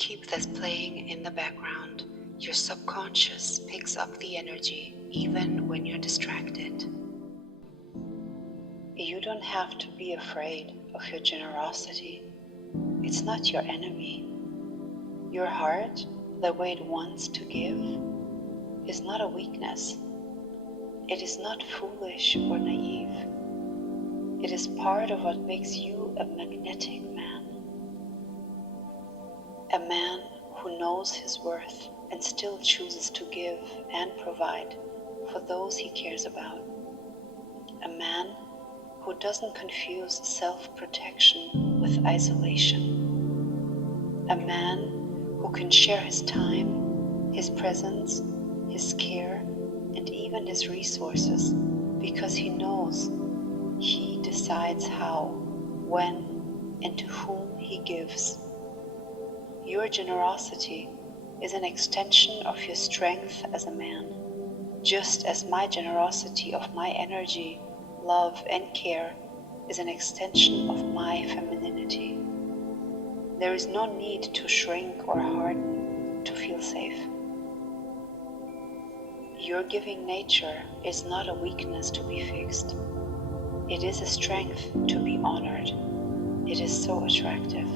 Keep this playing in the background. Your subconscious picks up the energy even when you're distracted. You don't have to be afraid of your generosity. It's not your enemy. Your heart, the way it wants to give, is not a weakness. It is not foolish or naive. It is part of what makes you a magnetic man. A man who knows his worth and still chooses to give and provide for those he cares about. A man who doesn't confuse self-protection with isolation. A man who can share his time, his presence, his care, and even his resources because he knows he decides how, when, and to whom he gives. Your generosity is an extension of your strength as a man, just as my generosity of my energy, love, and care is an extension of my femininity. There is no need to shrink or harden to feel safe. Your giving nature is not a weakness to be fixed. It is a strength to be honored. It is so attractive.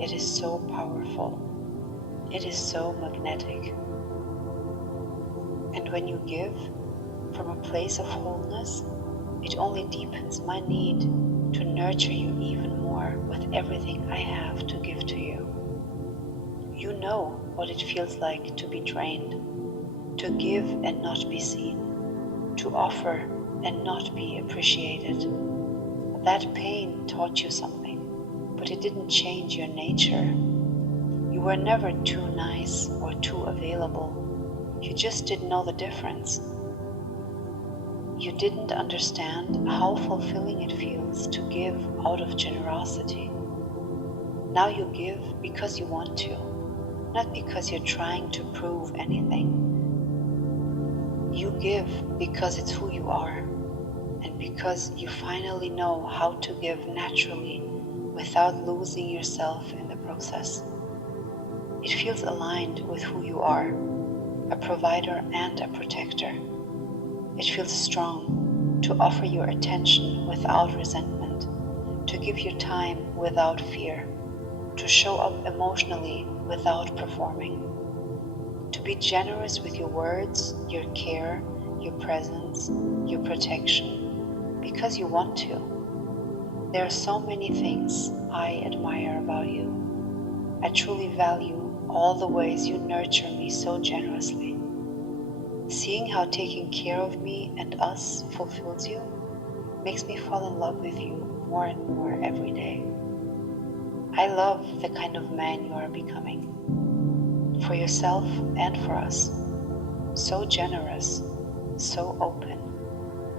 It is so powerful. It is so magnetic. And when you give from a place of wholeness, it only deepens my need to nurture you even more with everything I have to give to you. You know what it feels like to be drained, to give and not be seen, to offer and not be appreciated. That pain taught you something, but it didn't change your nature. You were never too nice or too available. You just didn't know the difference. You didn't understand how fulfilling it feels to give out of generosity. Now you give because you want to, not because you're trying to prove anything. You give because it's who you are, and because you finally know how to give naturally without losing yourself in the process. It feels aligned with who you are, a provider and a protector. It feels strong to offer your attention without resentment, to give your time without fear, to show up emotionally without performing, to be generous with your words, your care, your presence, your protection, because you want to. There are so many things I admire about you. I truly value all the ways you nurture me so generously. Seeing how taking care of me and us fulfills you makes me fall in love with you more and more every day. I love the kind of man you are becoming, for yourself and for us. So generous, so open,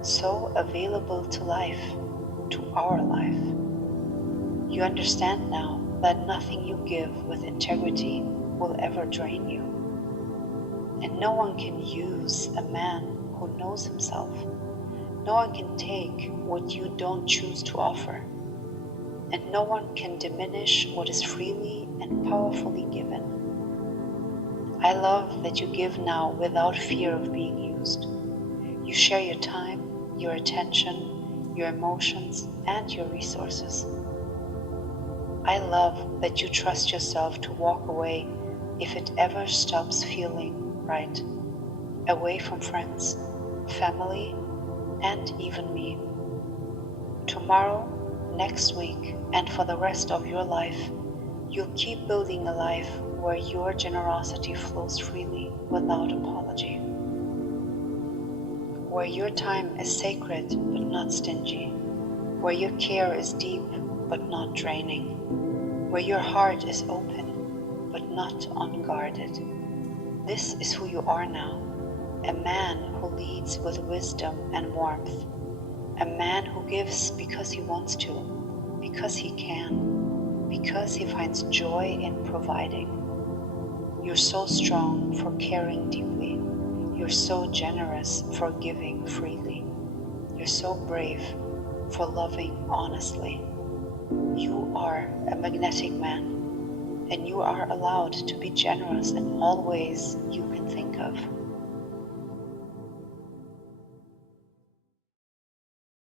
so available to life, to our life. You understand now that nothing you give with integrity will ever drain you. And no one can use a man who knows himself. No one can take what you don't choose to offer. And no one can diminish what is freely and powerfully given. I love that you give now without fear of being used. You share your time, your attention, your emotions, and your resources. I love that you trust yourself to walk away if it ever stops feeling right, away from friends, family, and even me. Tomorrow, next week, and for the rest of your life, you'll keep building a life where your generosity flows freely without apology, where your time is sacred but not stingy, where your care is deep but not draining, where your heart is open but not unguarded. This is who you are now, a man who leads with wisdom and warmth, a man who gives because he wants to, because he can, because he finds joy in providing. You're so strong for caring deeply. You're so generous for giving freely. You're so brave for loving honestly. You are a magnetic man. and you are allowed to be generous in all ways you can think of.